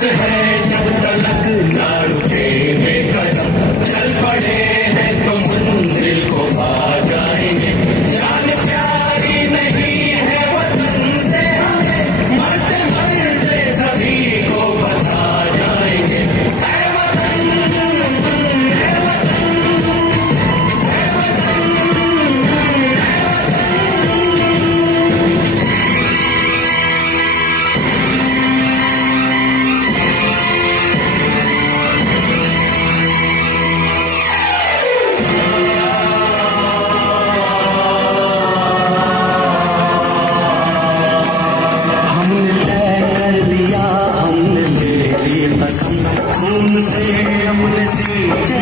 सांस है जब तलक ना रुके बेकदम, चल पड़े हैं तो मंजिल को पा जाएंगे। जान प्यारी नहीं है वतन से हमें, मरते मरते सभी को बता जाएंगे। है वतन, है वतन, है वतन, खून से अपने सींचे।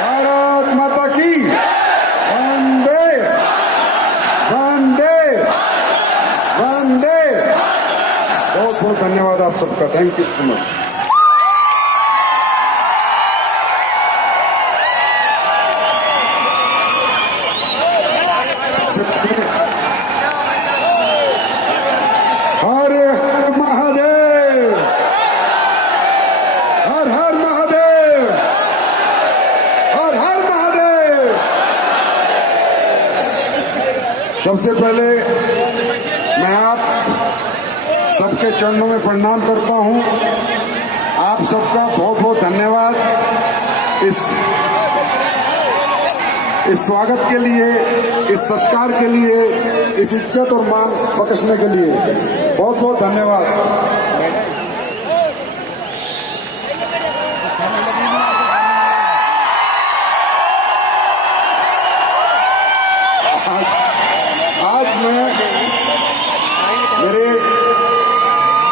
भारत माता की वंदे वंदे वंदे। बहुत बहुत धन्यवाद आप सबका। Thank you so much. Har Mahadev, Har Har Mahadev, Har Har Mahadev. सबसे पहले मैं आप सबके चरणों में प्रणाम करता हूं। आप सबका बहुत बहुत धन्यवाद इस स्वागत के लिए, इस सत्कार के लिए, इस इज्जत और मान बख्शने के लिए बहुत बहुत धन्यवाद। आज मैं मेरे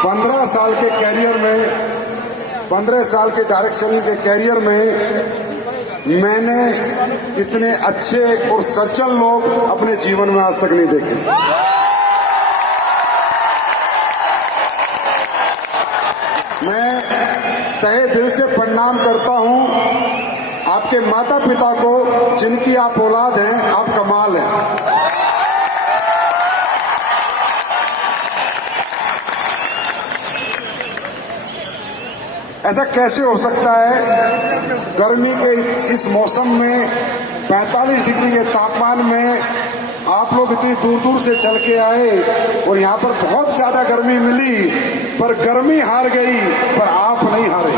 15 साल के कैरियर में, 15 साल के डायरेक्शन के कैरियर में मैंने इतने अच्छे और सज्जन लोग अपने जीवन में आज तक नहीं देखे। मैं तहे दिल से प्रणाम करता हूं आपके माता पिता को, जिनकी आप औलाद हैं। आप कमाल हैं। ऐसा कैसे हो सकता है गर्मी के इस मौसम में 45 डिग्री के तापमान में आप लोग इतनी दूर दूर से चल के आए और यहाँ पर बहुत ज्यादा गर्मी मिली, पर गर्मी हार गई, पर आप नहीं हारे।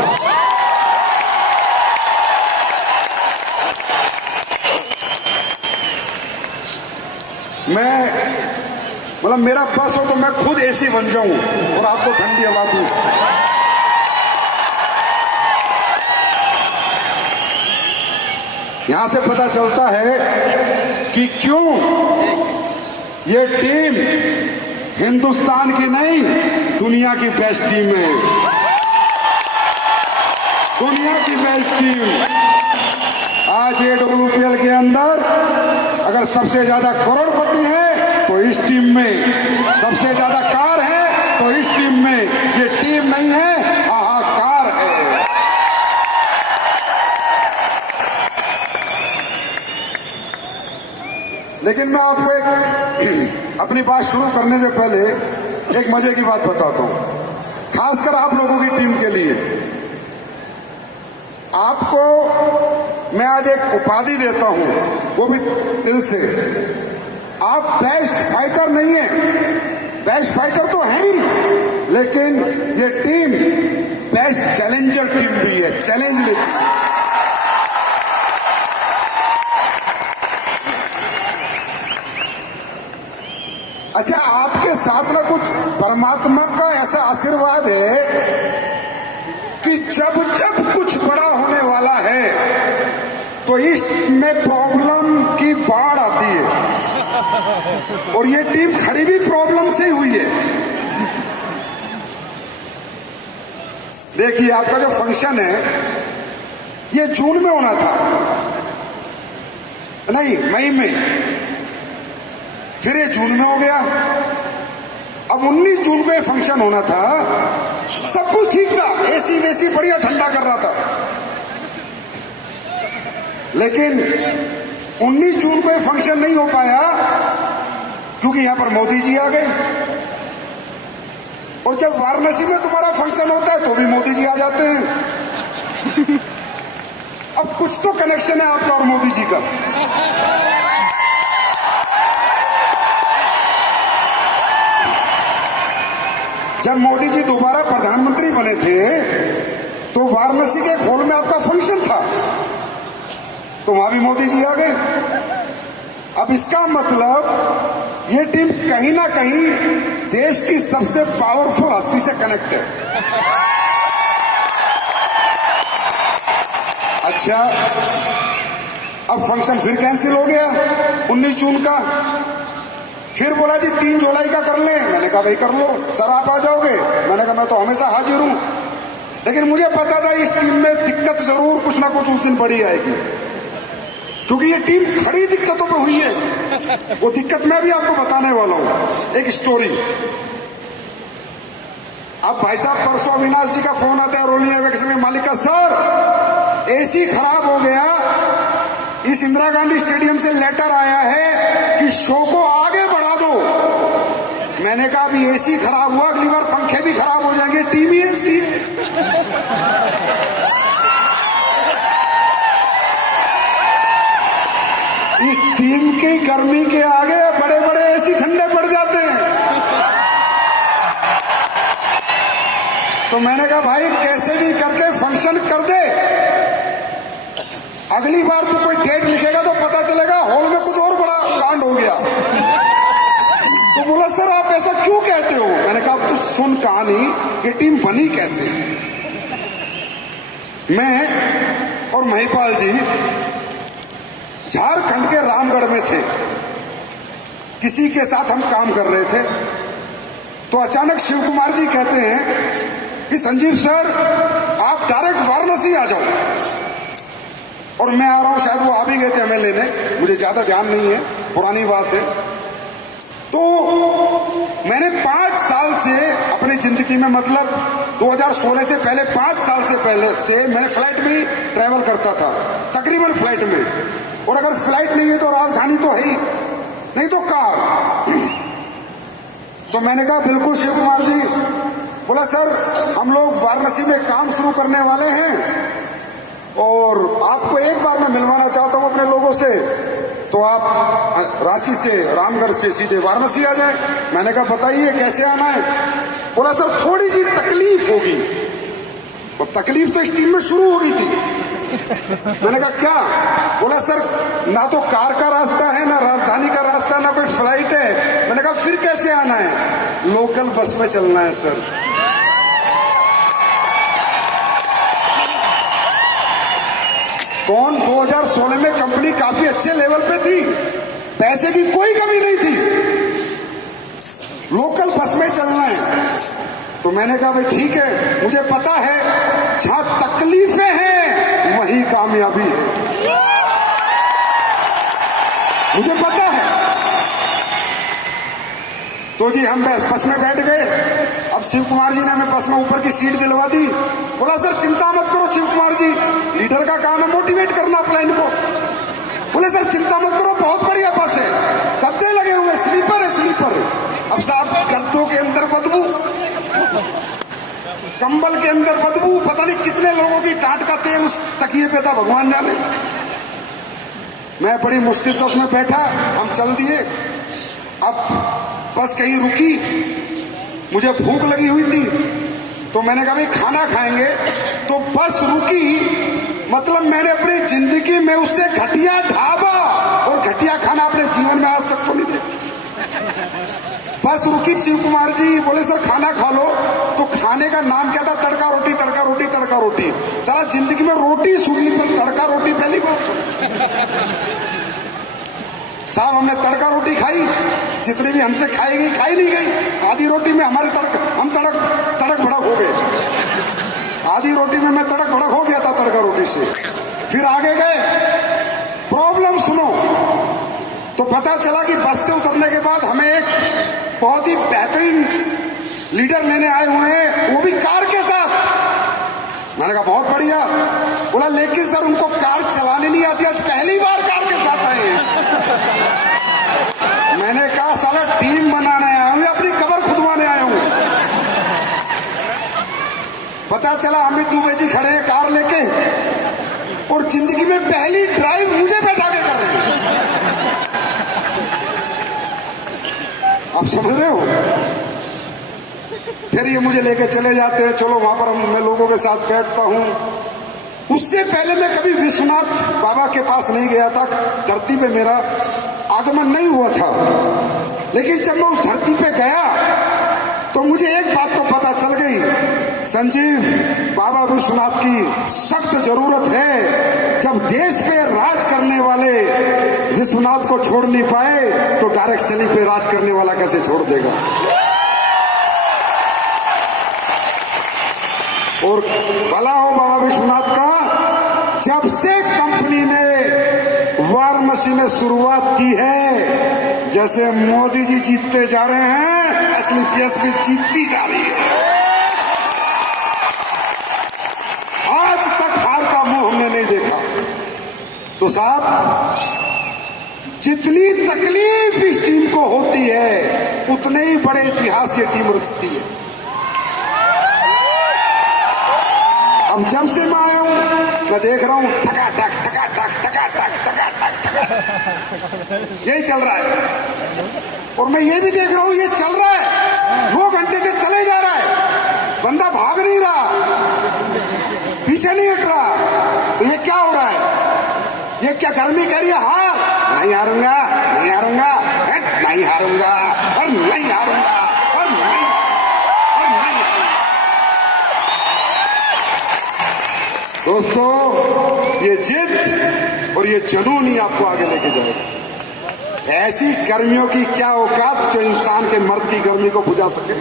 मतलब मेरा बस हो तो मैं खुद एसी बन जाऊं और आपको ठंडी हवा दूं। यहां से पता चलता है कि क्यों ये टीम हिंदुस्तान की नहीं, दुनिया की बेस्ट टीम है। दुनिया की बेस्ट टीम। आज ये WPL के अंदर अगर सबसे ज्यादा करोड़पति है तो इस टीम में, सबसे ज्यादा कार है तो इस टीम में। ये टीम नहीं है, हाहाकार है। लेकिन मैं आपको एक अपनी बात शुरू करने से पहले एक मजे की बात बताता हूं, खासकर आप लोगों की टीम के लिए। आपको मैं आज एक उपाधि देता हूं, वो भी दिल से। आप बेस्ट फाइटर नहीं है, बेस्ट फाइटर तो है ही, लेकिन ये टीम बेस्ट चैलेंजर टीम भी है, चैलेंज लेती है। अच्छा, आपके साथ में कुछ परमात्मा का ऐसा आशीर्वाद है कि जब जब कुछ बड़ा होने वाला है तो तो इसमें प्रॉब्लम की बाढ़ आती है, और ये टीम खड़ी भी प्रॉब्लम से ही हुई है। देखिए, आपका जो फंक्शन है ये जून में होना था, नहीं मई में, फिर ये जून में हो गया। अब 19 जून को ये फंक्शन होना था, सब कुछ ठीक था, एसी वेसी बढ़िया ठंडा कर रहा था, लेकिन 19 जून को ये फंक्शन नहीं हो पाया क्योंकि यहां पर मोदी जी आ गए। और जब वाराणसी में तुम्हारा फंक्शन होता है तो भी मोदी जी आ जाते हैं। अब कुछ तो कनेक्शन है आपका और मोदी जी का। जब मोदी जी दोबारा प्रधानमंत्री बने थे तो वाराणसी के हॉल में आपका फंक्शन था, तो वहां भी मोदी जी आ गए। अब इसका मतलब ये टीम कहीं ना कहीं देश की सबसे पावरफुल हस्ती से कनेक्ट है। अच्छा, अब फंक्शन फिर कैंसिल हो गया 19 जून का। फिर बोला जी 3 जुलाई का कर लें। मैंने कहा भाई कर लो। सर आप आ जाओगे? मैंने कहा मैं तो हमेशा हाजिर हूं, लेकिन मुझे पता था इस टीम में दिक्कत जरूर कुछ ना कुछ उस दिन बड़ी आएगी, क्योंकि ये टीम खड़ी दिक्कतों पे हुई है। वो दिक्कत मैं भी आपको बताने वाला हूं, एक स्टोरी। अब भाई साहब परसों अविनाश जी का फोन आता है रोलिया वैक्स में, मालिक का, सर एसी खराब हो गया, इस इंदिरा गांधी स्टेडियम से लेटर आया है कि शो को आगे बढ़ा दो। मैंने कहा अभी एसी खराब हुआ, अगली बार पंखे भी खराब हो जाएंगे, टीम ही ऐसी है। इस टीम की गर्मी के आगे बड़े बड़े एसी ठंडे पड़ जाते हैं। तो मैंने कहा भाई कैसे भी करके फंक्शन कर दे, अगली बार तू कोई डेट लिखेगा तो पता चलेगा हॉल में कुछ और बड़ा कांड हो गया। तो बोला सर आप ऐसा क्यों कहते हो? मैंने कहा तू सुन कहानी, ये टीम बनी कैसे। मैं और महिपाल जी झारखंड के रामगढ़ में थे, किसी के साथ हम काम कर रहे थे, तो अचानक शिव कुमार जी कहते हैं कि संजीव सर आप डायरेक्ट वाराणसी आ जाओ। और मैं आ रहा हूं, शायद वो आ भी गए थे हमें लेने, मुझे ज्यादा ध्यान नहीं है, पुरानी बात है। तो मैंने 5 साल से अपनी जिंदगी में, मतलब 2016 से पहले 5 साल से पहले से मैं फ्लाइट में ही ट्रैवल करता था, तकरीबन फ्लाइट में। और अगर फ्लाइट नहीं है तो राजधानी तो है ही, नहीं तो कार। तो मैंने कहा बिल्कुल शिव कुमार जी। बोला सर हम लोग वाराणसी में काम शुरू करने वाले हैं और आपको एक बार मैं मिलवाना चाहता हूं अपने लोगों से, तो आप रांची से, रामगढ़ से सीधे वाराणसी आ जाएं। मैंने कहा बताइए कैसे आना है? बोला सर थोड़ी सी तकलीफ होगी। और तकलीफ तो इस टीम में शुरू हो गई थी। मैंने कहा क्या? बोला सर ना तो कार का रास्ता है, ना राजधानी का रास्ता, ना कोई फ्लाइट है। मैंने कहा फिर कैसे आना है? लोकल बस में चलना है सर। कौन 2016 में कंपनी काफी अच्छे लेवल पे थी, पैसे की कोई कमी नहीं थी, लोकल बस में चलना है। तो मैंने कहा भाई ठीक है, मुझे पता है जहां तकलीफें हैं वहीं कामयाबी है, मुझे पता है। तो जी हम बस में बैठ गए। अब शिव कुमार जी ने हमें बस में ऊपर की सीट दिलवा दी। बोला सर चिंता मत करो शिव कुमार जी, लीडर का काम है मोटिवेट करना प्लेन को। बोले सर चिंता मत करो, बहुत बढ़िया बस है, गद्दे लगे हुए, स्लीपर है, स्लीपर। अब साहब गद्दों के अंदर बदबू, कंबल के अंदर बदबू, पता नहीं कितने लोगों की टाट का तेल उस तकिए पे था, भगवान जाने। मैं बड़ी मुश्किल से उसमें बैठा, हम चल दिए। अब बस कहीं रुकी, मुझे भूख लगी हुई थी, तो मैंने कहा भाई खाना खाएंगे। तो बस रुकी, मतलब मैंने अपनी जिंदगी में उससे घटिया ढाबा और घटिया खाना अपने जीवन में आज तक तो नहीं देखा। बस रुकी शिव कुमार जी, बोले सर खाना खा लो। तो खाने का नाम क्या था? तड़का रोटी, तड़का रोटी, तड़का रोटी। सारा जिंदगी में रोटी सुनी पर तड़का रोटी पहली बार सुनी। साहब हमने तड़का रोटी खाई, जितनी भी हमसे खाई गई खाई नहीं गई। आधी रोटी में हमारे हम तड़क भड़क हो गए। आधी रोटी में मैं तड़क भड़क हो गया था तड़का रोटी से। फिर आगे गए, प्रॉब्लम सुनो। तो पता चला कि बस से उतरने के बाद हमें एक बहुत ही बेहतरीन लीडर लेने आए हुए हैं, वो भी कार के साथ। मैंने कहा बहुत बढ़िया। बोला लेकिन सर उनको कार चलानी नहीं आती, आज पहली बार कार के साथ आए हैं। मैंने कहा साला टीम बनाने आया हूं या अपनी कबर खुदवाने आया हूं? पता चला अमित दुबे जी खड़े हैं कार लेके, और जिंदगी में पहली ड्राइव मुझे बैठा के कर रहे हैं। आप समझ रहे हो? फिर ये मुझे लेके चले जाते हैं, चलो वहां पर मैं लोगों के साथ बैठता हूं। उससे पहले मैं कभी विश्वनाथ बाबा के पास नहीं गया था, धरती पे मेरा आगमन नहीं हुआ था। लेकिन जब मैं उस धरती पे गया तो मुझे एक बात तो पता चल गई, संजीव बाबा विश्वनाथ की सख्त जरूरत है। जब देश पे राज करने वाले विश्वनाथ को छोड़ नहीं पाए तो डायरेक्ट सैली पे राज करने वाला कैसे छोड़ देगा? और भला हो बाबा विश्वनाथ का, जब से कंपनी ने वाराणसी में शुरुआत की है, जैसे मोदी जी जीतते जा रहे हैं, असली पीएसपी जीतती जा रही है। आज तक हार का मुंह हमने नहीं देखा। तो साहब जितनी तकलीफ इस टीम को होती है, उतने ही बड़े इतिहास ये टीम रचती है। अब जब से मैं आया हूं मैं देख रहा हूं ठकाठक ठकाठक ठकाठक ठकाठक ठकाठक यही चल रहा है। और मैं ये भी देख रहा हूं ये चल रहा है, 2 घंटे से चले जा रहा है, बंदा भाग नहीं रहा, पीछे नहीं हट रहा। तो ये क्या हो रहा है? ये क्या गर्मी कह रही है हार? नहीं हारूंगा, नहीं हारूंगा, नहीं हारूंगा, और नहीं हारूंगा, और नहीं। दोस्तों ये जिद और ये जुनून ही आपको आगे लेके जाएगा। ऐसी गर्मियों की क्या औकात जो इंसान के मर्द की गर्मी को बुझा सके।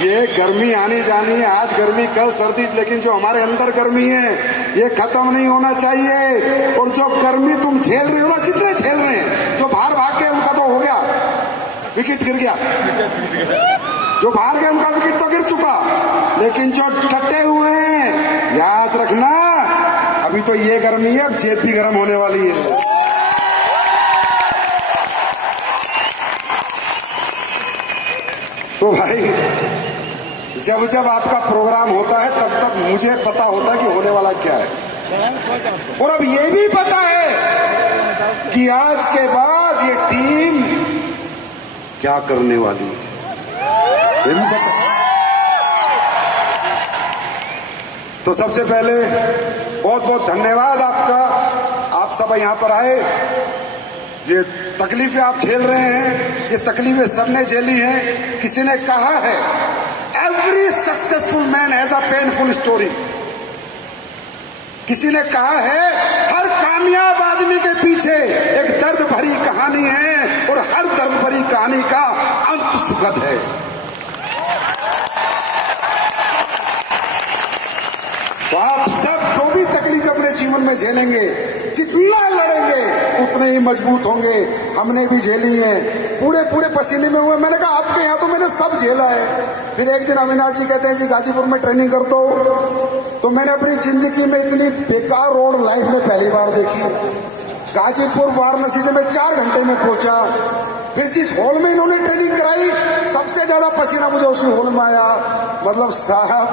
ये गर्मी आनी जानी है, आज गर्मी कल सर्दी, लेकिन जो हमारे अंदर गर्मी है ये खत्म नहीं होना चाहिए। और जो गर्मी तुम झेल रहे हो ना, जितने झेल रहे हैं, जो बाहर भाग गए उनका तो हो गया, विकेट गिर गया, जो बाहर गए उनका विकेट तो गिर चुका, लेकिन जो डटे हुए हैं याद रखना अभी तो ये गर्मी है, अब जेब भी गर्म होने वाली है। तो भाई जब जब आपका प्रोग्राम होता है तब तब मुझे पता होता है कि होने वाला क्या है। और अब ये भी पता है कि आज के बाद ये टीम क्या करने वाली है, ये भी पता है। तो सबसे पहले बहुत बहुत धन्यवाद आपका, आप सब यहाँ पर आए। ये तकलीफें आप झेल रहे हैं, ये तकलीफें सबने झेली हैं। किसी ने कहा है every successful man has a painful story. किसी ने कहा है हर कामयाब आदमी के पीछे एक दर्द भरी कहानी है और हर दर्द भरी कहानी का अंत सुखद है। तो आप सब जो भी तकलीफ अपने जीवन में झेलेंगे, जितना लड़ेंगे उतने ही मजबूत होंगे। हमने भी झेली है, पूरे पूरे पसीने में हुए। मैंने कहा आपके यहाँ तो मैंने सब झेला है। फिर एक दिन अविनाश जी कहते हैं जी गाजीपुर में ट्रेनिंग कर दो, तो मैंने अपनी जिंदगी में इतनी बेकार रोड लाइफ में पहली बार देखी। गाजीपुर वाराणसी से मैं 4 घंटे में पहुंचा। फिर जिस हॉल में इन्होंने ट्रेनिंग कराई, सबसे ज्यादा पसीना मुझे उसी हॉल में आया। मतलब साहब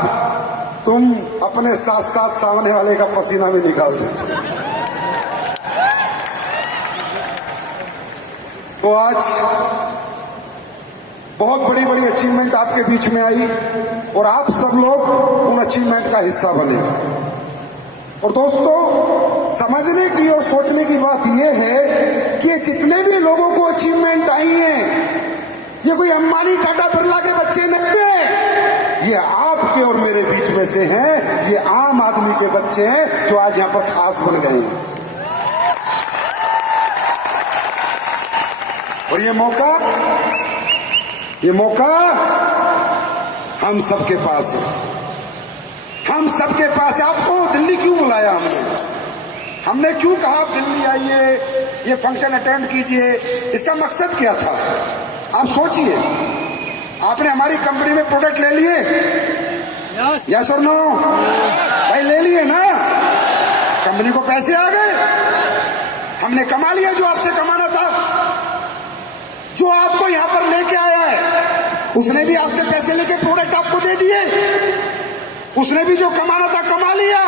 तुम अपने साथ साथ सामने वाले का पसीना भी निकाल देते। तो आज बहुत बड़ी बड़ी अचीवमेंट आपके बीच में आई और आप सब लोग उन अचीवमेंट का हिस्सा बने। और दोस्तों समझने की और सोचने की बात यह है ये जितने भी लोगों को अचीवमेंट आई हैं, ये कोई अंबानी टाटा बिरला के बच्चे नहीं हैं, ये आपके और मेरे बीच में से हैं। ये आम आदमी के बच्चे हैं जो आज यहां पर खास बन गए हैं। और ये मौका हम सबके पास है, हम सबके पास है। आपको दिल्ली क्यों बुलाया हमने क्यों कहा आप दिल्ली आइए, ये फंक्शन अटेंड कीजिए? इसका मकसद क्या था? आप सोचिए, आपने हमारी कंपनी में प्रोडक्ट ले लिए, यस और नो? भाई ले लिए ना, कंपनी को पैसे आ गए, हमने कमा लिया जो आपसे कमाना था। जो आपको यहां पर लेके आया है उसने भी आपसे पैसे लेके प्रोडक्ट आपको दे दिए, उसने भी जो कमाना था कमा लिया।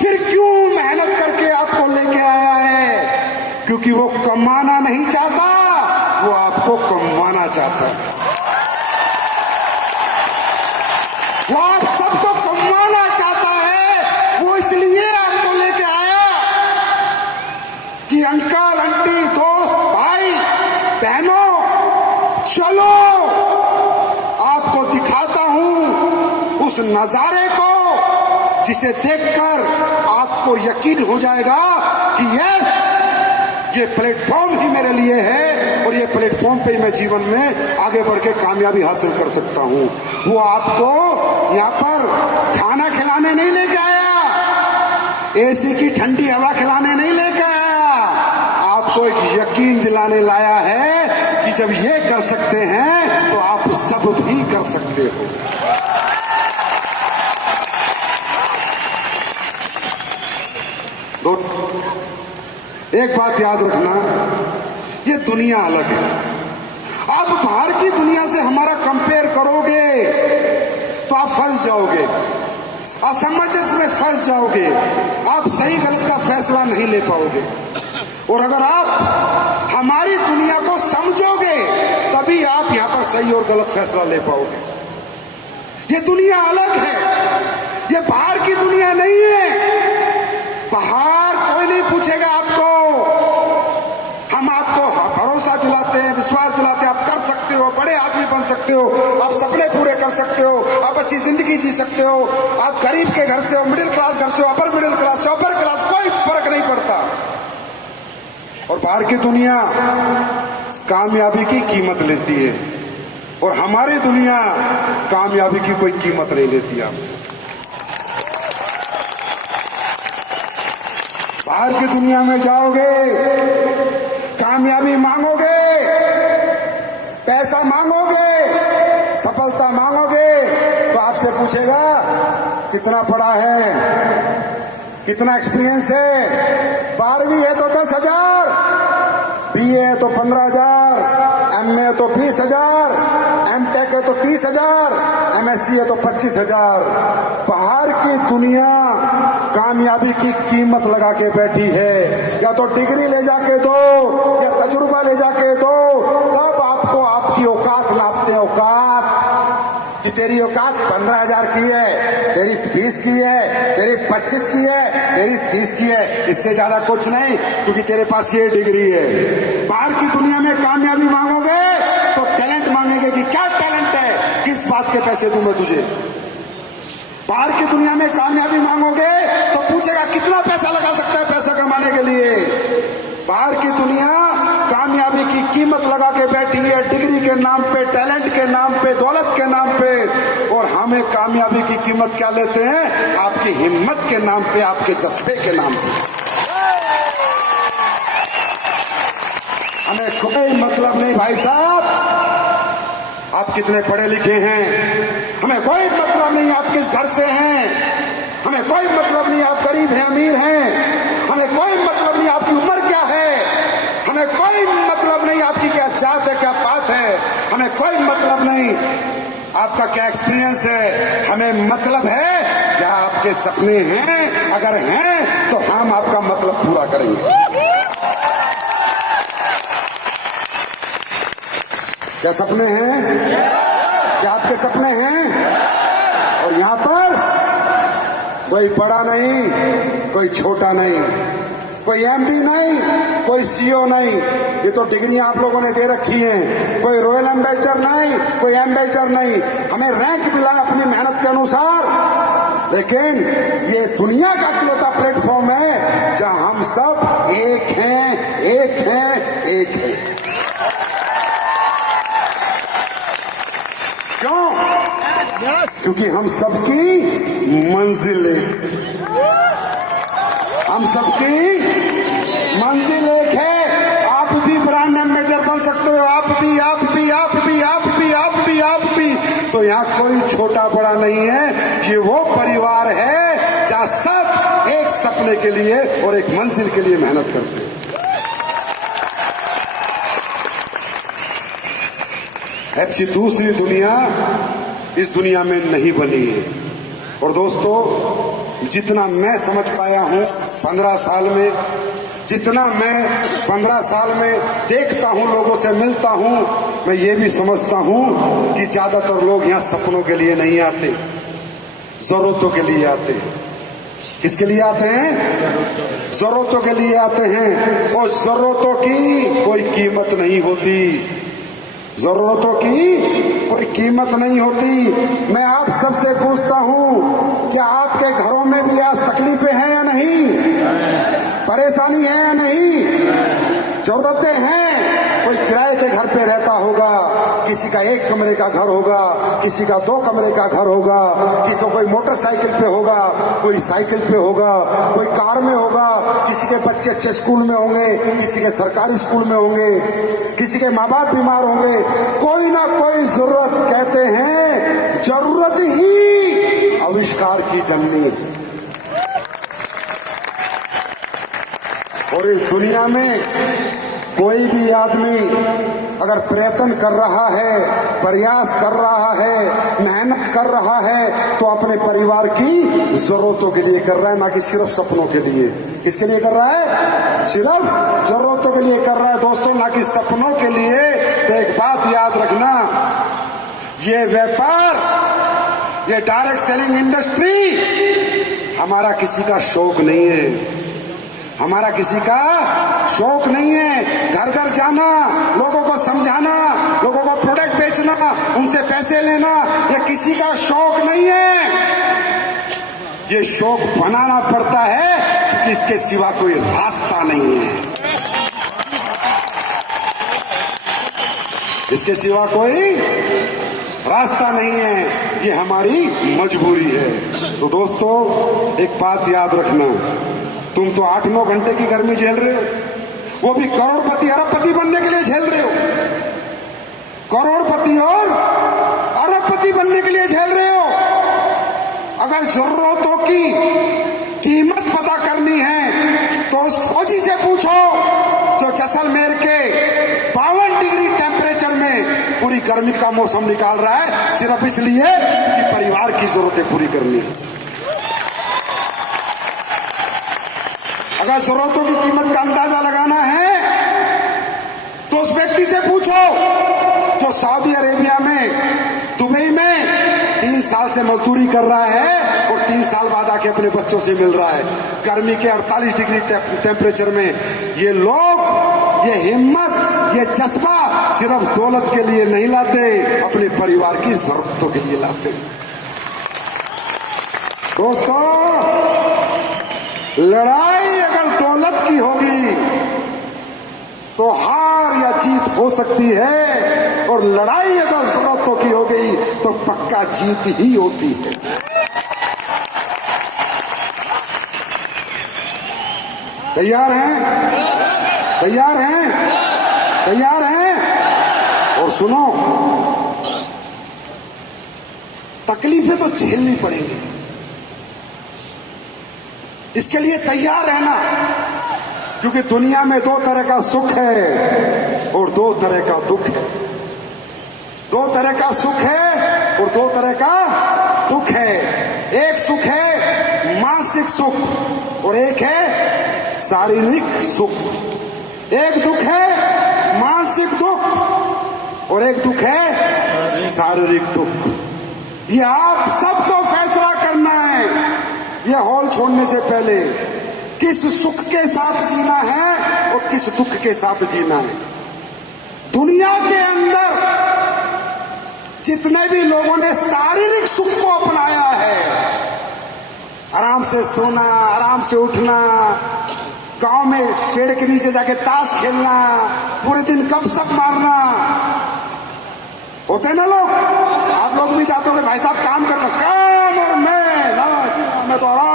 फिर क्यों मेहनत करके आपको लेके आया है? क्योंकि वो कमाना नहीं चाहता, वो आपको कमाना चाहता है। वो आप सबको कमाना चाहता है। वो इसलिए आपको लेके आया कि अंकल आंटी दोस्त भाई बहनों चलो आपको दिखाता हूं उस नजारे को जिसे देखकर आपको यकीन हो जाएगा कि यस, ये प्लेटफॉर्म ही मेरे लिए है और ये प्लेटफॉर्म पे मैं जीवन में आगे बढ़ के कामयाबी हासिल कर सकता हूं। वो आपको यहाँ पर खाना खिलाने नहीं लेके आया, एसी की ठंडी हवा खिलाने नहीं लेके आया, आपको एक यकीन दिलाने लाया है कि जब ये कर सकते हैं तो आप सब भी कर सकते हो। एक बात याद रखना, ये दुनिया अलग है। आप बाहर की दुनिया से हमारा कंपेयर करोगे तो आप फंस जाओगे, असमंजस में फंस जाओगे, आप सही गलत का फैसला नहीं ले पाओगे। और अगर आप हमारी दुनिया को समझोगे तभी आप यहां पर सही और गलत फैसला ले पाओगे। ये दुनिया अलग है, ये बाहर की दुनिया नहीं है। बाहर कोई नहीं पूछेगा आपको, हम आपको भरोसा दिलाते हैं, विश्वास दिलाते हैं, आप कर सकते हो, बड़े आदमी बन सकते हो, आप सपने पूरे कर सकते हो, आप अच्छी जिंदगी जी सकते हो, आप गरीब के घर से हो, मिडिल क्लास घर से हो, अपर मिडिल क्लास से, अपर क्लास, कोई फर्क नहीं पड़ता। और बाहर की दुनिया कामयाबी की कीमत लेती है और हमारी दुनिया कामयाबी की कोई कीमत नहीं लेती आपसे। बाहर की दुनिया में जाओगे, कामयाबी मांगोगे, पैसा मांगोगे, सफलता मांगोगे तो आपसे पूछेगा कितना पढ़ा है, कितना एक्सपीरियंस है। 12वीं है तो 10,000, BA है तो 15,000, MA है तो 20,000, MTech है तो 30,000, MSc है तो 25,000। बाहर की दुनिया कामयाबी की कीमत लगा के बैठी है। या तो डिग्री ले जाके दो या तजुर्बा ले जाके दो, तब आपको आपकी औकात नापते हैं। औकात कि तेरी औकात 15,000 की है, तेरी 20 की है, तेरी 25 की है, तेरी 30 की है, इससे ज्यादा कुछ नहीं, क्योंकि तेरे पास ये डिग्री है। बाहर की दुनिया में कामयाबी मांगोगे तो टैलेंट मांगेंगे कि क्या टैलेंट है, किस बात के पैसे दूं मैं तुझे। बाहर की दुनिया में कामयाबी मांगोगे तो पूछेगा कितना पैसा लगा सकता है पैसा कमाने के लिए। बाहर की दुनिया कामयाबी की कीमत लगा के बैठी है, डिग्री के नाम पे, टैलेंट के नाम पे, दौलत के नाम पे। और हमें कामयाबी की कीमत क्या लेते हैं? आपकी हिम्मत के नाम पे, आपके जज्बे के नाम पे। हमें कोई मतलब नहीं भाई साहब आप कितने पढ़े लिखे हैं, हमें कोई मतलब नहीं आप किस घर से हैं, हमें कोई मतलब नहीं आप गरीब हैं अमीर हैं, हमें कोई मतलब नहीं आपकी उम्र क्या है, हमें कोई मतलब नहीं आपकी क्या जात है, क्या बात है, हमें कोई मतलब नहीं आपका क्या एक्सपीरियंस है। हमें मतलब है क्या आपके सपने हैं, अगर हैं तो हम आपका मतलब पूरा करेंगे। क्या सपने हैं? क्या आपके सपने हैं? और यहाँ पर कोई बड़ा नहीं, कोई छोटा नहीं, कोई एमडी नहीं, कोई सीओ नहीं, ये तो डिग्रियां आप लोगों ने दे रखी हैं। कोई रॉयल एम्बेसडर नहीं, कोई एम्बेसडर नहीं, हमें रैंक मिला अपनी मेहनत के अनुसार। लेकिन ये दुनिया का इकलौता प्लेटफॉर्म है जहां हम सब एक हैं, एक हैं, एक हैं। क्यों? क्योंकि हम सबकी मंजिल एक, हम सबकी मंजिल एक है। आप भी ब्रांड एम्बेसडर बन सकते हो, आप भी, आप भी, आप भी, आप भी, आप भी, आप भी। तो यहाँ कोई छोटा बड़ा नहीं है, ये वो परिवार है जहाँ सब एक सपने के लिए और एक मंजिल के लिए मेहनत करते हैं। ऐसी दूसरी दुनिया इस दुनिया में नहीं बनी है। और दोस्तों, जितना मैं समझ पाया हूं 15 साल में, जितना मैं 15 साल में देखता हूं, लोगों से मिलता हूं, मैं ये भी समझता हूं कि ज्यादातर लोग यहाँ सपनों के लिए नहीं आते, जरूरतों के लिए आते हैं। किसके लिए आते हैं? जरूरतों के लिए आते हैं। और जरूरतों की कोई कीमत नहीं होती, जरूरतों की कोई कीमत नहीं होती। मैं आप सबसे पूछता हूं, क्या आपके घरों में भी आज तकलीफें हैं या नहीं? परेशानी है या नहीं? जरूरतें हैं। कोई किराए के घर पे रहता होगा, किसी का 1 कमरे का घर होगा, किसी का 2 कमरे का घर होगा, किसी को कोई मोटरसाइकिल पे होगा, कोई साइकिल पे होगा, कोई कार में होगा, किसी के बच्चे अच्छे स्कूल में होंगे, किसी के सरकारी स्कूल में होंगे, किसी के माँ बाप बीमार होंगे। कोई ना कोई जरूरत, कहते हैं जरूरत ही आविष्कार की जननी है। और इस दुनिया में कोई भी आदमी अगर प्रयत्न कर रहा है, प्रयास कर रहा है, मेहनत कर रहा है, तो अपने परिवार की जरूरतों के लिए कर रहा है, ना कि सिर्फ सपनों के लिए। किसके लिए कर रहा है? सिर्फ जरूरतों के लिए कर रहा है दोस्तों, ना कि सपनों के लिए। तो एक बात याद रखना, ये व्यापार, ये डायरेक्ट सेलिंग इंडस्ट्री हमारा किसी का शौक नहीं है, हमारा किसी का शौक नहीं है। घर घर जाना, लोगों को समझाना, लोगों को प्रोडक्ट बेचना, उनसे पैसे लेना, ये किसी का शौक नहीं है। ये शौक बनाना पड़ता है क्योंकि इसके सिवा कोई रास्ता नहीं है, इसके सिवा कोई रास्ता नहीं है, ये हमारी मजबूरी है। तो दोस्तों, एक बात याद रखना, तुम तो 8-9 घंटे की गर्मी झेल रहे हो, वो भी करोड़पति अरबपति बनने के लिए झेल रहे हो, करोड़पति और अरबपति बनने के लिए झेल रहे हो। अगर जरूरतों की कीमत पता करनी है तो उस फौजी से पूछो जो जैसलमेर के 52 डिग्री टेम्परेचर में पूरी गर्मी का मौसम निकाल रहा है, सिर्फ इसलिए कि परिवार की जरूरतें पूरी करनी है। अगर जरूरतों की कीमत का अंदाजा लगाना है तो उस व्यक्ति से पूछो जो सऊदी अरेबिया में, दुबई में 3 साल से मजदूरी कर रहा है और 3 साल बाद आके अपने बच्चों से मिल रहा है गर्मी के 48 डिग्री टेम्परेचर में। ये लोग ये हिम्मत, ये जज्बा सिर्फ दौलत के लिए नहीं लाते, अपने परिवार की जरूरतों के लिए लाते। दोस्तों, लड़ाई अगर दौलत की होगी तो हार या जीत हो सकती है, और लड़ाई अगर जरूरतों की हो गई तो पक्का जीत ही होती है। तैयार हैं? तैयार हैं? तैयार हैं? और सुनो, तकलीफें तो झेलनी पड़ेंगी, इसके लिए तैयार रहना, क्योंकि दुनिया में 2 तरह का सुख है और 2 तरह का दुख है। 2 तरह का सुख है और 2 तरह का दुख है। एक सुख है मानसिक सुख और एक है शारीरिक सुख। एक दुख है मानसिक दुख और एक दुख है शारीरिक दुख। ये आप सबको फैसला करना है, ये हॉल छोड़ने से पहले, किस सुख के साथ जीना है और किस दुख के साथ जीना है। दुनिया के अंदर जितने भी लोगों ने शारीरिक सुख को अपनाया है, आराम से सोना, आराम से उठना, गांव में पेड़ के नीचे जाके ताश खेलना, पूरे दिन गपशप मारना, होते ना लोग। आप लोग भी चाहते हो कि भाई साहब काम करना, काम और मैं तो आराम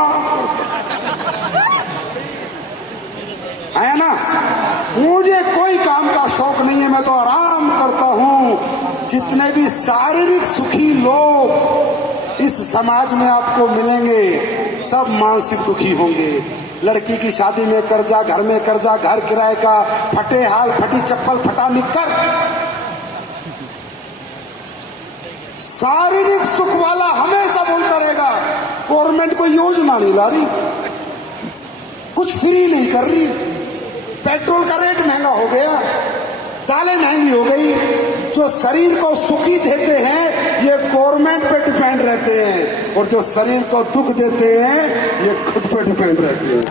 है ना। मुझे कोई काम का शौक नहीं है, मैं तो आराम करता हूं। जितने भी शारीरिक सुखी लोग इस समाज में आपको मिलेंगे, सब मानसिक दुखी होंगे। लड़की की शादी में कर्जा, घर में कर्जा, घर किराए का, फटे हाल, फटी चप्पल, फटा निक्कर। शारीरिक सुख वाला हमेशा बोलता रहेगा गवर्नमेंट कोई योजना नहीं ला रही, कुछ फ्री नहीं कर रही, पेट्रोल का रेट महंगा हो गया, दालें महंगी हो गई। जो शरीर को सुखी देते हैं ये गवर्नमेंट पे डिपेंड रहते हैं, और जो शरीर को दुख देते हैं ये खुद पे डिपेंड रहते हैं।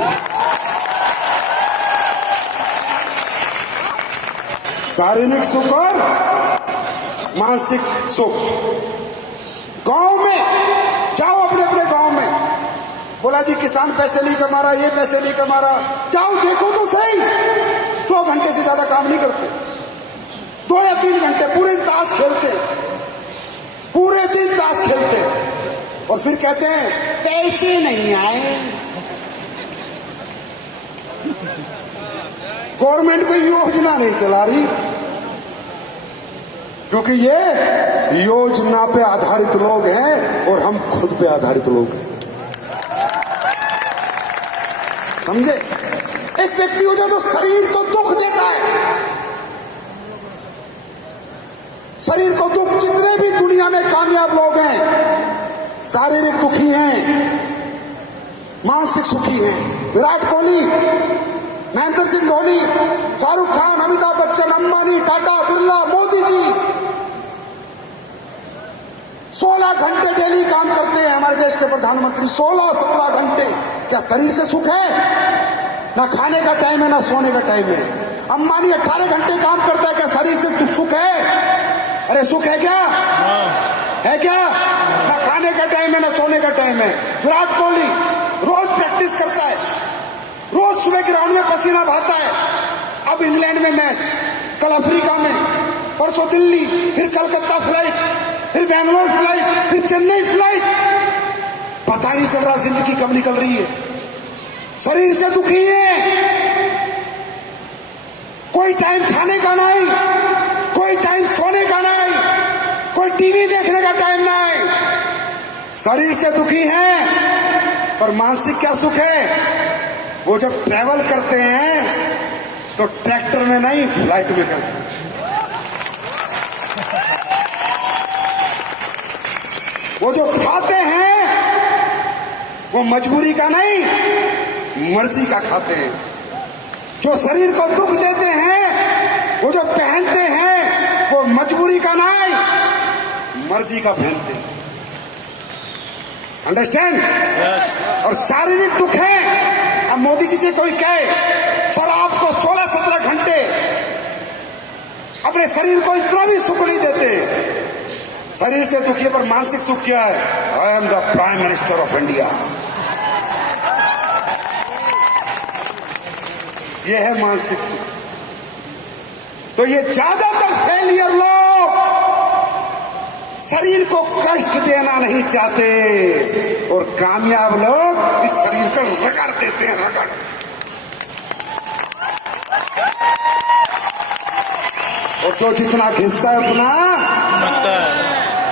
शारीरिक सुख और मानसिक सुख। गांव में जाओ, अपने अपने गांव में, बोला जी किसान पैसे नहीं कमा रहा, ये पैसे नहीं कमा रहा, जाओ देखो तो सही। 2 घंटे से ज्यादा काम नहीं करते, 2 या 3 घंटे पूरे दिन ताश खेलते, पूरे दिन ताश खेलते, और फिर कहते हैं पैसे नहीं आए। गवर्नमेंट कोई योजना नहीं चला रही, क्योंकि ये योजना पे आधारित लोग हैं और हम खुद पे आधारित लोग हैं। समझे? एक व्यक्ति हो जाए तो शरीर को दुख देता है, शरीर को दुख। जितने भी दुनिया में कामयाब लोग हैं शारीरिक दुखी हैं, मानसिक सुखी हैं। विराट कोहली, महेंद्र सिंह धोनी, शाहरुख खान, अमिताभ बच्चन, अंबानी, टाटा, बिरला, मोदी जी 16 घंटे डेली काम करते हैं हमारे देश के प्रधानमंत्री। 16-17 घंटे। क्या शरीर से सुख है? ना खाने का टाइम है, ना सोने का टाइम है। अंबानी 18 घंटे काम करता है, क्या शरीर से सुख है? अरे सुख है क्या? है क्या? ना खाने का टाइम है, ना सोने का टाइम है। विराट कोहली रोज प्रैक्टिस करता है, रोज सुबह ग्राउंड में पसीना बहाता है। अब इंग्लैंड में मैच, कल अफ्रीका में, परसों दिल्ली, फिर कलकत्ता फ्लाइट, फिर बेंगलोर फ्लाइट, फिर चेन्नई फ्लाइट। पता नहीं चल रहा जिंदगी कब निकल रही है। शरीर से दुखी है, कोई टाइम खाने का नहीं, कोई टाइम सोने का नहीं, कोई टीवी देखने का टाइम नहीं। शरीर से दुखी है, पर मानसिक क्या सुख है? वो जब ट्रैवल करते हैं तो ट्रैक्टर में नहीं, फ्लाइट में करते हैं। वो जो खाते हैं वो मजबूरी का नहीं, मर्जी का खाते हैं। जो शरीर को दुख देते हैं, वो जो पहनते हैं वो मजबूरी का नहीं, मर्जी का पहनते हैं। अंडरस्टैंड? yes. और शारीरिक दुख है। अब मोदी जी से कोई कहे सर आपको 16-17 घंटे अपने शरीर को इतना भी सुख नहीं देते, शरीर से दुखी है, पर मानसिक सुख क्या है? I am the prime minister of India. ये है मानसिक सुख। तो ये ज्यादातर फेलियर लोग शरीर को कष्ट देना नहीं चाहते, और कामयाब लोग इस शरीर को रगड़ देते हैं, रगड़। और जो जितना घिसता है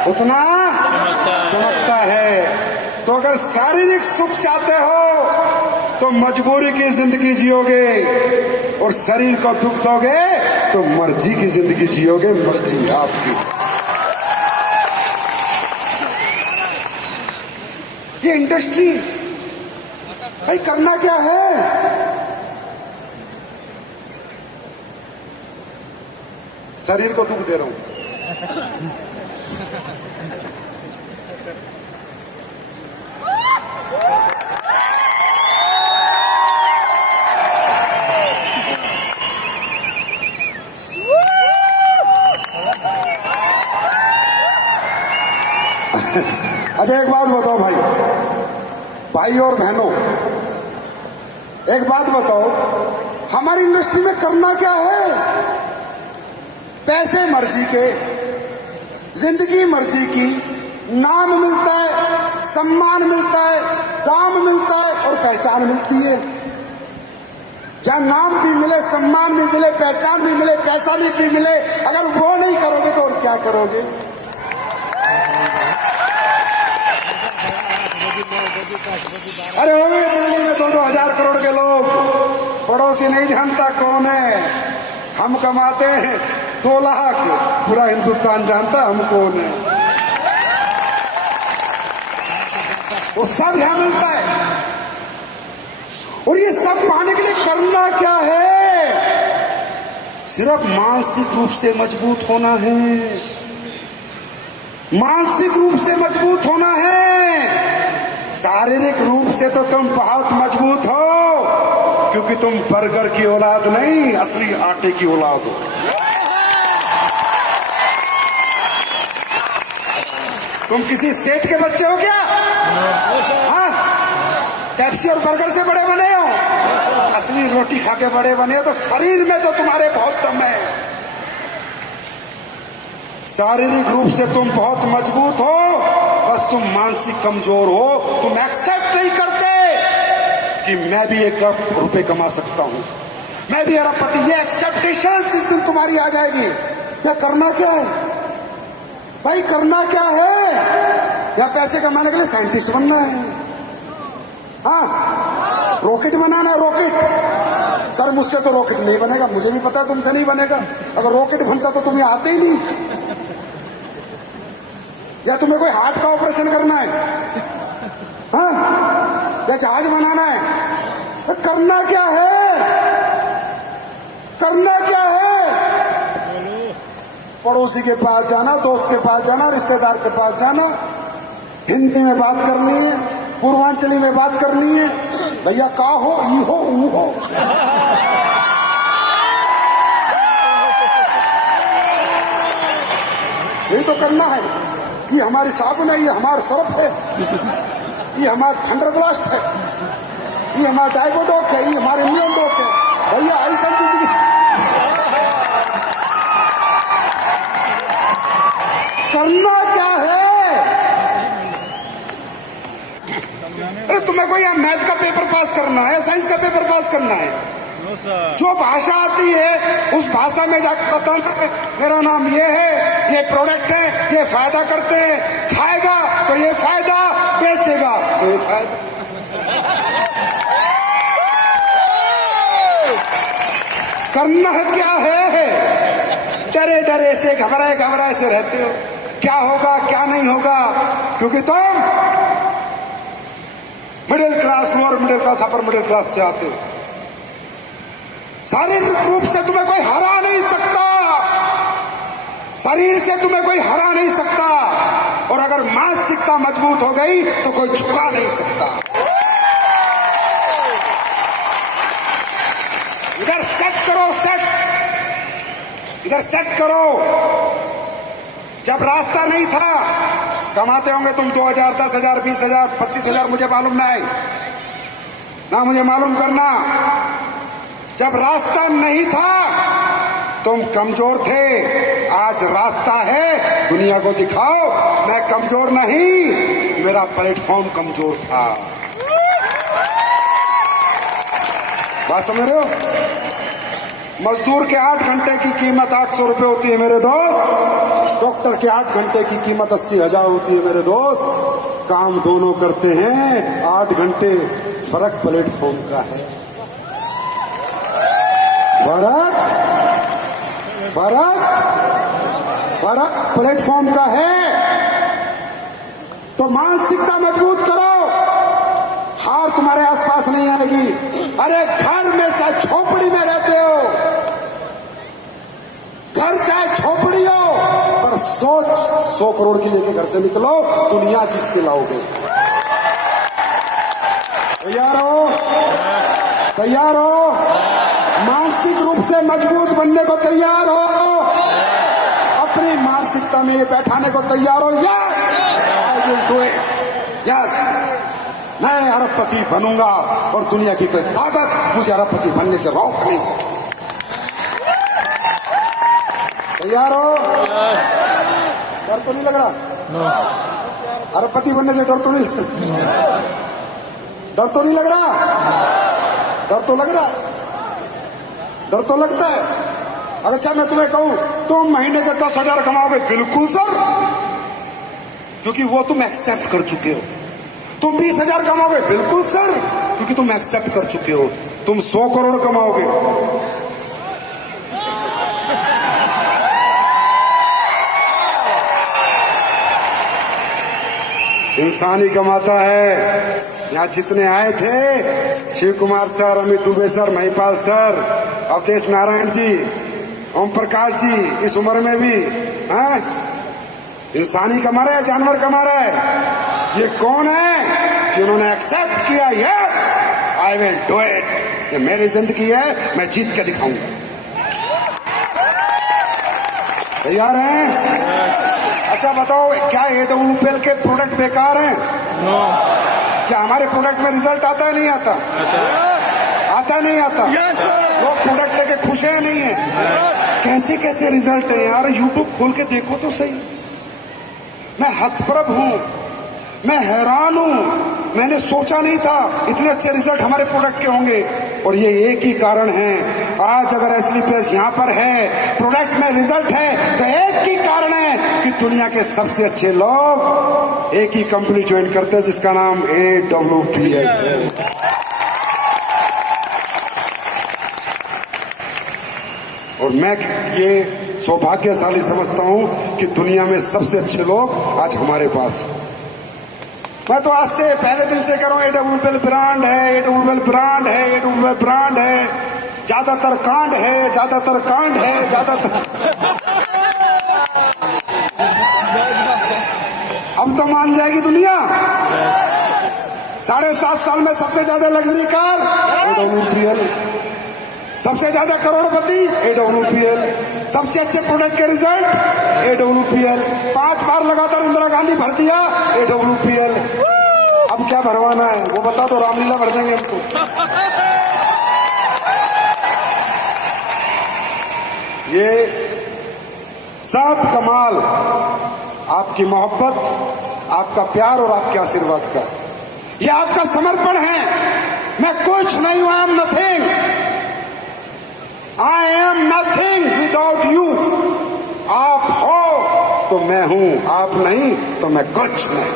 उतना चमकता है। तो अगर शारीरिक सुख चाहते हो तो मजबूरी की जिंदगी जियोगे, और शरीर को दुख दोगे तो मर्जी की जिंदगी जियोगे। मर्जी आपकी। ये इंडस्ट्री भाई करना क्या है? शरीर को दुख दे रहा हूं। अच्छा एक बात बताओ भाई और बहनों, एक बात बताओ, हमारी इंडस्ट्री में करना क्या है? पैसे मर्जी के, जिंदगी मर्जी की, नाम मिलता है, सम्मान मिलता है, दाम मिलता है और पहचान मिलती है। जहां नाम भी मिले, सम्मान भी मिले, पहचान भी मिले, पैसा भी मिले, अगर वो नहीं करोगे तो और क्या करोगे? अरे हो गए दिल्ली में 2-2 करोड़ के लोग, पड़ोसी नहीं जानता कौन है। हम कमाते हैं 2 लाख, पूरा हिंदुस्तान जानता हम कौन है। वो सब यहां मिलता है। और ये सब पाने के लिए करना क्या है? सिर्फ मानसिक रूप से मजबूत होना है। मानसिक रूप से मजबूत होना है। शारीरिक रूप से तो तुम बहुत मजबूत हो, क्योंकि तुम बर्गर की औलाद नहीं, असली आटे की औलाद हो। तुम किसी सेठ के बच्चे हो क्या? हाँ, पेप्सी और बर्गर से बड़े बने हो? असली रोटी खा के बड़े बने हो। तो शरीर में तो तुम्हारे बहुत दम है। शारीरिक रूप से तुम बहुत मजबूत हो, बस तुम मानसिक कमजोर हो। तुम एक्सेप्ट नहीं करते कि मैं भी 1 अरब रुपए कमा सकता हूं, मैं भी अरबपति। ये एक्सेप्टेशन तुम्हारी आ जाएगी। क्या करना क्या है भाई? करना क्या है? या पैसे कमाने के लिए साइंटिस्ट बनना है? हाँ, रॉकेट बनाना है, रॉकेट। सर मुझसे तो रॉकेट नहीं बनेगा। मुझे भी पता है तुमसे नहीं बनेगा। अगर रॉकेट बनता तो तुम्हें आते ही नहीं। या तुम्हें कोई हार्ट का ऑपरेशन करना है? हाँ, या जहाज बनाना है? तो करना क्या है? करना क्या है? पड़ोसी के पास जाना, दोस्त के पास जाना, रिश्तेदार के पास जाना, हिंदी में बात करनी है, पूर्वांचली में बात करनी है। भैया का हो, ई हो, ऊ हो। यही तो करना है। ये हमारी साबुन है, ये हमारा सर्फ है, ये हमारा थंडर ब्लास्ट है, ये हमारा डाइबोडोक है, ये हमारे इम्यून डोक है। भैया ऐसा जिंदगी करना क्या है? अरे तुम्हें कोई यहाँ मैथ का पेपर पास करना है, साइंस का पेपर पास करना है, जो भाषा आती है उस भाषा में जाकर बताना है मेरा नाम ये है, ये प्रोडक्ट है, ये फायदा करते हैं, खाएगा तो ये फायदा, बेचेगा तो ये फायदा। करना क्या है? डरे डरे से, घबराए घबराए से रहते हो। क्या होगा क्या नहीं होगा, क्योंकि तुम middle class, lower middle class, upper middle class से आते हो। शारीरिक रूप से तुम्हें कोई हरा नहीं सकता, शरीर से तुम्हें कोई हरा नहीं सकता, और अगर मानसिकता मजबूत हो गई तो कोई झुका नहीं सकता। इधर सेट करो, इधर सेट करो। जब रास्ता नहीं था, कमाते होंगे तुम 2000, 10,000, 20,000, 25,000, मुझे मालूम नहीं ना, मुझे मालूम करना। जब रास्ता नहीं था तुम कमजोर थे, आज रास्ता है, दुनिया को दिखाओ मैं कमजोर नहीं, मेरा प्लेटफॉर्म कमजोर था। बात समझ रहे हो? मजदूर के 8 घंटे की कीमत 800 रुपए होती है मेरे दोस्त। डॉक्टर के 8 घंटे की कीमत 80,000 होती है मेरे दोस्त। काम दोनों करते हैं, 8 घंटे, फर्क प्लेटफॉर्म का है। फर्क प्लेटफॉर्म का है। तो मानसिकता मजबूत करो, हार तुम्हारे आसपास नहीं आएगी। अरे घर में चाहे झोपड़ी में रहते हो, घर चाहे झोपड़ी हो, पर सोच 100 करोड़ की लेके घर से निकलो, दुनिया जीत के लाओगे। तैयार हो? तैयार हो? मानसिक रूप से मजबूत बनने को तैयार हो? अपनी मानसिकता में ये बैठाने को तैयार हो? Yes. Will do it. Yes, मैं अरबपति बनूंगा और दुनिया की कोई ताकत मुझे अरबपति बनने से रोक नहीं सकती। तैयार हो? डर तो नहीं लग रहा? अरबपति बनने से डर तो नहीं लग रहा? डर तो नहीं लग रहा? डर तो लग रहा? डर तो लगता है। अच्छा, मैं तुम्हें कहूं तुम महीने के 10,000 कमाओगे? बिल्कुल सर, क्योंकि वो तुम एक्सेप्ट कर चुके हो। तुम 20,000 कमाओगे? बिल्कुल सर, क्योंकि तुम एक्सेप्ट कर चुके हो। तुम 100 करोड़ कमाओगे? इंसान ही कमाता है। यहाँ जितने आए थे, Shiv Kumar sir, Amit Dubey sir, Mahipal sir, Awadhesh Narayan ji, Om Prakash ji, इस उम्र में भी इंसान ही कमा रहा है, जानवर कमा रहा है। ये कौन है जिन्होंने एक्सेप्ट किया? Yes, I will do it. ये मेरी जिंदगी है, मैं जीत के दिखाऊंगा। तैयार हैं? अच्छा बताओ, क्या AWPL के प्रोडक्ट बेकार हैं? क्या हमारे प्रोडक्ट में रिजल्ट आता है? नहीं आता? आता नहीं आता? लोग प्रोडक्ट लेके खुश है नहीं है? कैसे कैसे रिजल्ट है यार, यूट्यूब खोल के देखो तो सही। मैं हतप्रभ हूं, मैं हैरान हूं। मैंने सोचा नहीं था इतने अच्छे रिजल्ट हमारे प्रोडक्ट के होंगे। और ये एक ही कारण है, आज अगर एसली प्रेस यहाँ पर है, प्रोडक्ट में रिजल्ट है, तो एक ही कारण है कि दुनिया के सबसे अच्छे लोग एक ही कंपनी ज्वाइन करते हैं जिसका नाम AWPL है। और मैं ये सौभाग्यशाली समझता हूं कि दुनिया में सबसे अच्छे लोग आज हमारे पास। मैं तो आज से पहले दिन से कह रहा हूं, AWPL ब्रांड है, AWPL ब्रांड है, AWPL ब्रांड है। ज्यादातर कांड है, ज्यादातर कांड है, ज्यादातर। अब तो मान जाएगी दुनिया। 7.5 साल में सबसे ज्यादा लग्जरी कार AWPL, सबसे ज्यादा करोड़पति AWPL, सबसे अच्छे प्रोडक्ट के रिजल्ट AWPL, 5 बार लगातार इंदिरा गांधी भर दिया AWPL। अब क्या भरवाना है वो बता दो, रामलीला भर देंगे हमको। ये सब कमाल आपकी मोहब्बत, आपका प्यार और आपके आशीर्वाद का है। ये आपका समर्पण है। मैं कुछ नहीं हूं, I am nothing, I am nothing without you. आप हो तो मैं हूं, आप नहीं तो मैं कुछ नहीं।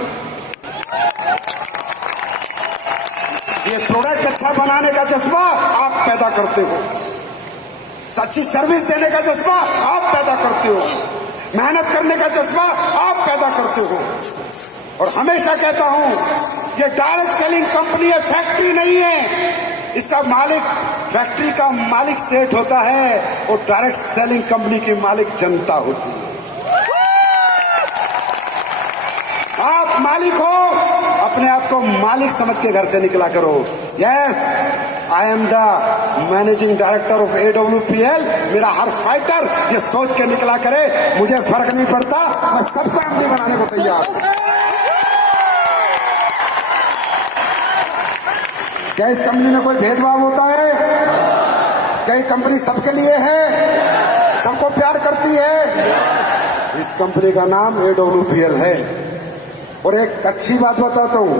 ये प्रोडक्ट अच्छा बनाने का जज्बा आप पैदा करते हो, सच्ची सर्विस देने का जज्बा आप पैदा करते हो, मेहनत करने का जज्बा आप पैदा करते हो। और हमेशा कहता हूं, ये डायरेक्ट सेलिंग कंपनी है, फैक्ट्री नहीं है। इसका मालिक, फैक्ट्री का मालिक सेठ होता है और डायरेक्ट सेलिंग कंपनी की मालिक जनता होती है। आप मालिक हो, अपने आप को मालिक समझ के घर से निकला करो। Yes, I am the managing director of AWPL। मेरा हर फाइटर ये सोच के निकला करे, मुझे फर्क नहीं पड़ता, मैं सबको एमडी बनाने को तैयार हूं। क्या इस कंपनी में कोई भेदभाव होता है? क्या ये कंपनी सबके लिए है, सबको प्यार करती है? इस कंपनी का नाम AWPL है। और एक अच्छी बात बताता हूं,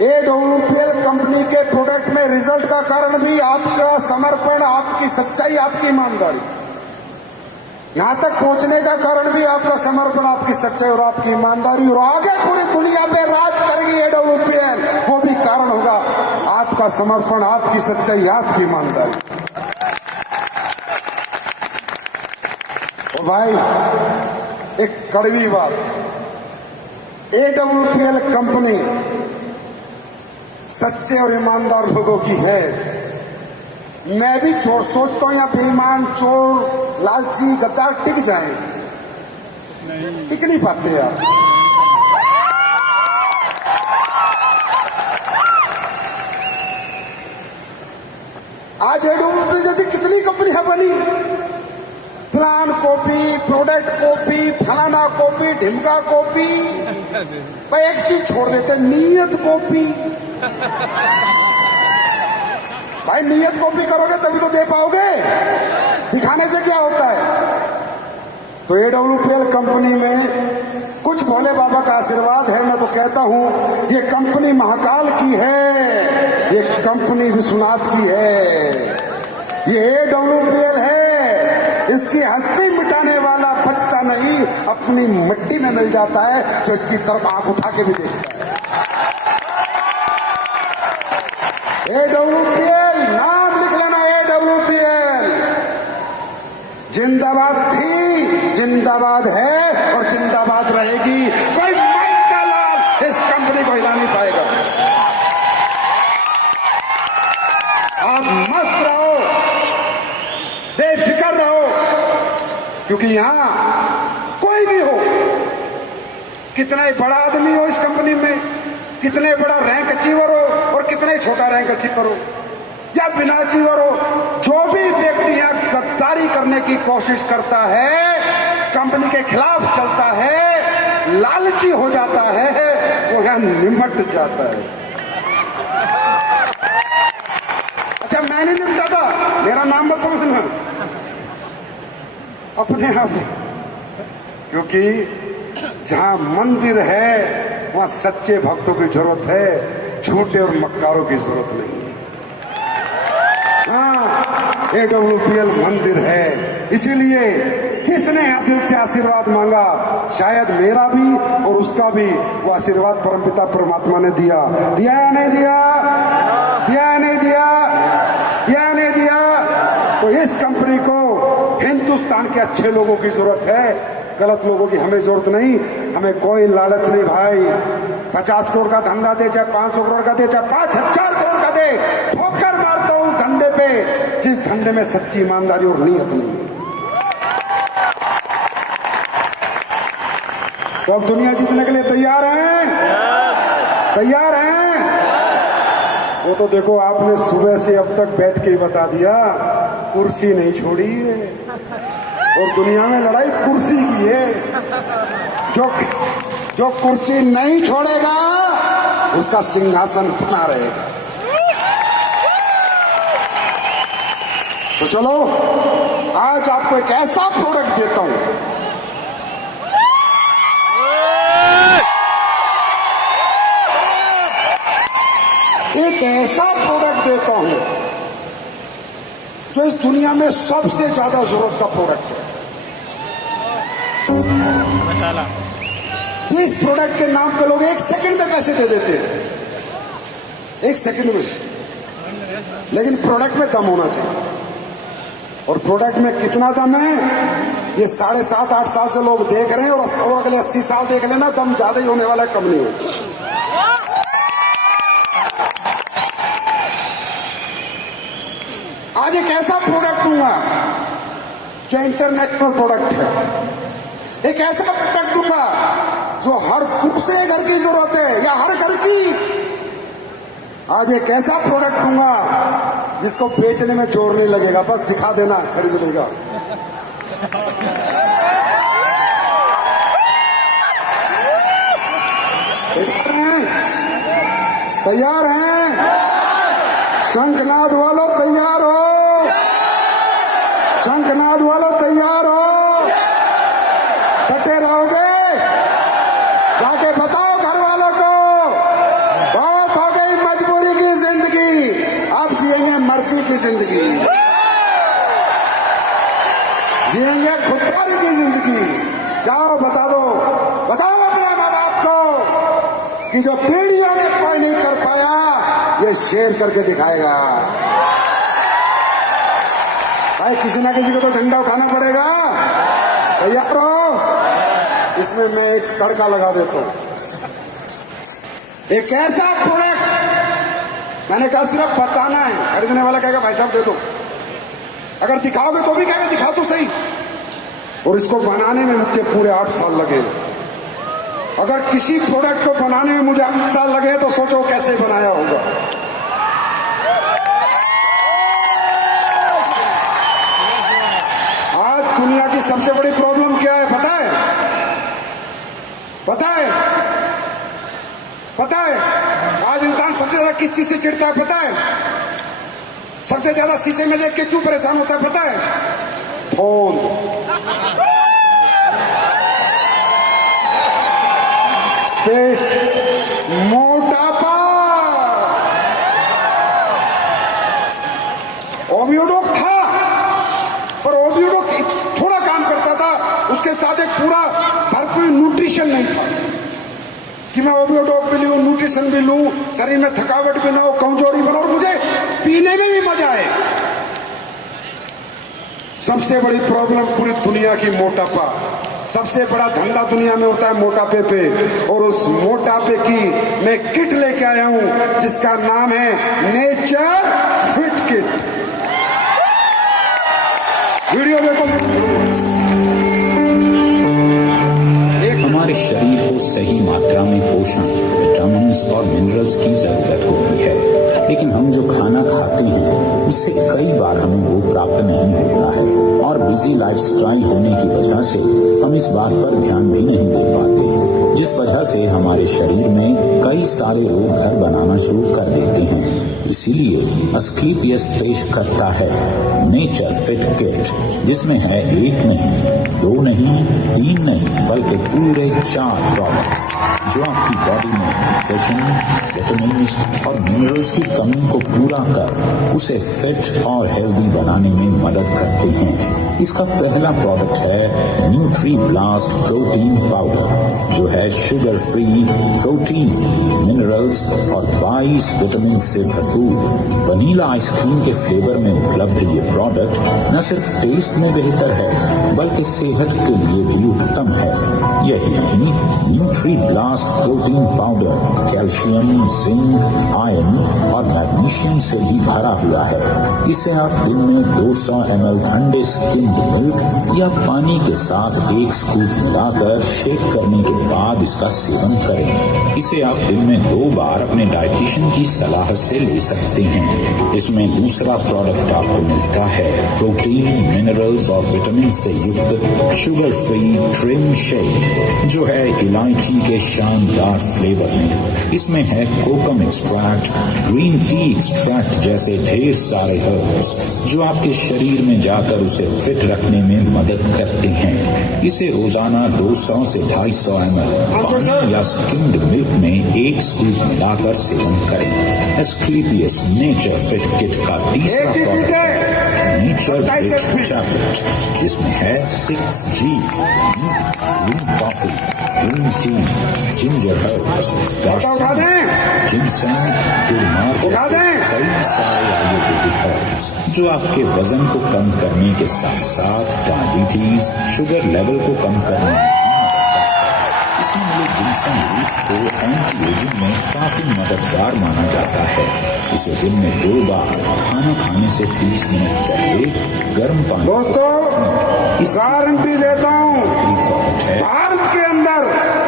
AWPL कंपनी के प्रोडक्ट में रिजल्ट का कारण भी आपका समर्पण, आपकी सच्चाई, आपकी ईमानदारी। यहां तक पहुंचने का कारण भी आपका समर्पण, आपकी सच्चाई और आपकी ईमानदारी। और आगे पूरी दुनिया पे राज करेगी AWPL, वो भी कारण होगा आपका समर्पण, आपकी सच्चाई, आपकी ईमानदारी। और भाई एक कड़वी बात, AWPL कंपनी सच्चे और ईमानदार लोगों की है। मैं भी सोचता हूं यहाँ बेईमान, चोर, लालची, गद्दार टिक जाए, टिक नहीं पाते यार। आज AWPL जैसी कितनी कंपनियां बनी, plan, copy, product product copy, फलाना कॉपी, ढिमका कॉपी। भाई एक चीज छोड़ देते, नीयत कॉपी। भाई नीयत कॉपी करोगे तभी तो दे पाओगे, दिखाने से क्या होता है। तो AWPL कंपनी में कुछ भोले बाबा का आशीर्वाद है। मैं तो कहता हूं ये कंपनी महाकाल की है, ये कंपनी विश्वनाथ की है, ये AWPL है। इसकी हस्ती मिटाने वाला बचता नहीं, अपनी मिट्टी में मिल जाता है जो इसकी तरफ आंख उठा के भी देखता है। AWPL नाम लिख लेना, AWPL जिंदाबाद थी, जिंदाबाद है और जिंदाबाद रहेगी। कोई मन का लाल इस कंपनी को हिला नहीं पाएगा। आप मस्त रहो, बेफिक्र रहो, क्योंकि यहां कोई भी हो, कितना ही बड़ा आदमी हो इस कंपनी में, कितने बड़ा रैंक अचीवर हो और कितना ही छोटा रैंक अचीवर हो या बिना अचीवर हो, जो भी व्यक्ति यहां गद्दारी करने की कोशिश करता है, कंपनी के खिलाफ चलता है, लालची हो जाता है, वो यहां निमट जाता है। अच्छा, मैं नहीं निमटा था, मेरा नाम मत समझना अपने आप, क्योंकि जहां मंदिर है वहां सच्चे भक्तों की जरूरत है, झूठे और मक्कारों की जरूरत नहीं। हाँ, AWPL मंदिर है, इसीलिए जिसने दिल से आशीर्वाद मांगा, शायद मेरा भी और उसका भी, वो आशीर्वाद परमपिता परमात्मा ने दिया। दिया या नहीं दिया? दिया या नहीं दिया? दिया या नहीं दिया? तो इस कंपनी को हिंदुस्तान के अच्छे लोगों की जरूरत है, गलत लोगों की हमें जरूरत नहीं। हमें कोई लालच नहीं भाई। 50 करोड़ का धंधा दे, चाहे 500 करोड़ का दे, चाहे 5000 करोड़ का दे, ठोकर मारता हूं धंधे पे जिस धंधे में सच्ची ईमानदारी और नीयत नहीं है। तो अब दुनिया जीतने के लिए तैयार हैं? तैयार हैं? वो तो देखो, आपने सुबह से अब तक बैठ के ही बता दिया, कुर्सी नहीं छोड़ी है और दुनिया में लड़ाई कुर्सी की है। जो कुर्सी नहीं छोड़ेगा उसका सिंहासन बना रहेगा। तो चलो, आज आपको एक ऐसा प्रोडक्ट देता हूं, एक ऐसा प्रोडक्ट देता हूं जो इस दुनिया में सबसे ज्यादा जरूरत का प्रोडक्ट है। जिस प्रोडक्ट के नाम पे लोग 1 सेकंड में पैसे दे देते हैं, 1 सेकंड में, लेकिन प्रोडक्ट में दम होना चाहिए। और प्रोडक्ट में कितना दम है, ये 7.5-8 साल से लोग देख रहे हैं, और अगले 80 साल देख लेना, दम ज्यादा ही होने वाला है, कम नहीं हो। आज एक ऐसा प्रोडक्ट दूंगा जो इंटरनेशनल प्रोडक्ट है, एक ऐसा प्रोडक्ट दूंगा जो हर दूसरे घर की जरूरत है या हर घर की। आज एक ऐसा प्रोडक्ट दूंगा जिसको बेचने में जोर नहीं लगेगा, बस दिखा देना, खरीद लेगा। तैयार हैं? शंखनाद वालों तैयार हो? शंखनाद वालों तैयार हो? डटे रहोगे? जाके बताओ घर वालों को, बहुत हो गई मजबूरी की जिंदगी, अब जिएंगे मर्जी की जिंदगी, जिएंगे खुददारी की जिंदगी। जाओ बता दो, बताओ अपने माँ बाप को कि जो पीढ़ियों में कोई नहीं कर पाया, ये शेर करके दिखाएगा। भाई किसी ना किसी को तो झंडा उठाना पड़ेगा। तैयार हो? इसमें मैं एक तड़का लगा देता हूं, एक ऐसा प्रोडक्ट, मैंने कहा सिर्फ बताना है, खरीदने वाला कहेगा भाई साहब दे दो, अगर दिखाओगे तो भी कहेगा दिखाओ तो सही। और इसको बनाने में मुझे पूरे 8 साल लगे। अगर किसी प्रोडक्ट को बनाने में मुझे 8 साल लगे तो सोचो कैसे बनाया होगा। आज दुनिया की सबसे बड़ी प्रॉब्लम क्या है पता है? पता है? पता है आज इंसान सबसे ज्यादा किस चीज से चिढ़ता है पता है? सबसे ज्यादा शीशे में देख के क्यों परेशान होता है पता है? धौंध। पेट, मोटापा। ओबियोडोक था, पर ओबियोडोक थोड़ा काम करता था, उसके साथ एक पूरा भरपूर न्यूट्रिशन नहीं था कि मैं ओबियोडोक भी लूं, न्यूट्रिशन भी लूं, शरीर में थकावट भी ना हो, कमजोरी बना और मुझे पीने में भी मजा आए। सबसे बड़ी प्रॉब्लम पूरी दुनिया की मोटापा। सबसे बड़ा धंधा दुनिया में होता है मोटापे पे, और उस मोटापे की मैं किट लेके आया हूं जिसका नाम है नेचर फिट किट। वीडियो देखो। हमारे शरीर को सही मात्रा में पोषण, विटामिन और मिनरल्स की जरूरत होती है, लेकिन हम जो खाना खाते हैं उससे कई बार हमें वो प्राप्त नहीं होता है, और बिजी लाइफस्टाइल होने की वजह से हम इस बात पर ध्यान भी नहीं दे पाते, जिस वजह से हमारे शरीर में कई सारे रोग घर बनाना शुरू कर देते हैं। इसीलिए अस्क्लेपियस पेश करता है नेचर फिट किट, जिसमें है 1 नहीं, 2 नहीं, 3 नहीं, बल्कि पूरे 4 प्रोडक्ट्स जो आपकी बॉडी में न्यूट्रिशन, विटामिन और मिनरल्स की कमी को पूरा कर उसे फिट और हेल्दी बनाने में मदद करते हैं। इसका पहला प्रोडक्ट है न्यूट्री ब्लास्ट प्रोटीन पाउडर, जो है शुगर फ्री, प्रोटीन, मिनरल्स और 22 विटामिन से भरपूर। वनीला आइसक्रीम के फ्लेवर में उपलब्ध ये प्रोडक्ट न सिर्फ टेस्ट में बेहतर है बल्कि सेहत के लिए भी उत्तम है। यही नहीं, nutri blast protein powder calcium, zinc, iron और मैग्नीशियम से भी भरा हुआ है। इसे आप दिन में 200 ml ठंडे स्किम्ड मिल्क या पानी के साथ 1 स्कूप मिलाकर शेक करने के बाद इसका सेवन करें। इसे आप दिन में 2 बार अपने डाइटिशियन की सलाह से ले सकते हैं। इसमें दूसरा प्रोडक्ट आपको मिलता है प्रोटीन, मिनरल्स और विटामिन से युक्त शुगर फ्री ट्रिम शेक, जो है इलायची के शानदार फ्लेवर में। इसमें है कोकम एक्सट्रैक्ट, ग्रीन टी एक्सट्रैक्ट जैसे ढेर सारे हर्ब्स जो आपके शरीर में जाकर उसे फिट रखने में मदद करते हैं। इसे रोजाना 200 से 250 ml पानी या स्किम्ड मिल्क में 1 स्कूप मिलाकर सेवन करें। एस्क्लेपियस नेचर फिट किट का तीसरा प्रोडक्ट है नेचर फिट चैपलेट, जिसमें है 6G green coffee, green tea, ginger herbs, ginseng, तुरमार जैसे कई सारे आयुर्वेदिक हर्ब्स जो आपके वजन को कम करने के साथ साथ डायबिटीज, शुगर लेवल को कम करने में इसमें मिले जिनसेंग रूट को एंटी एजिंग में काफी मददगार माना जाता है। इसे दिन में 2 बार खाना खाने से 30 मिनट पहले गर्म पानी। दोस्तों, गारंटी देता हूँ, भारत के अंदर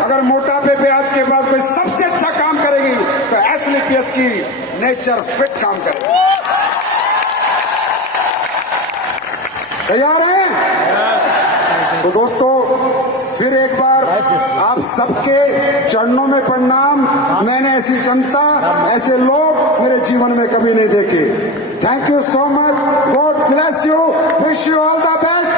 अगर मोटापे पे आज के बाद कोई सबसे अच्छा काम करेगी तो एस्क्लेपियस की नेचर फिट काम करेगी। तैयार हैं? तो दोस्तों, फिर एक बार आप सबके चरणों में प्रणाम। मैंने ऐसी जनता, ऐसे लोग मेरे जीवन में कभी नहीं देखे। Thank you so much. God bless you. Wish you all the best.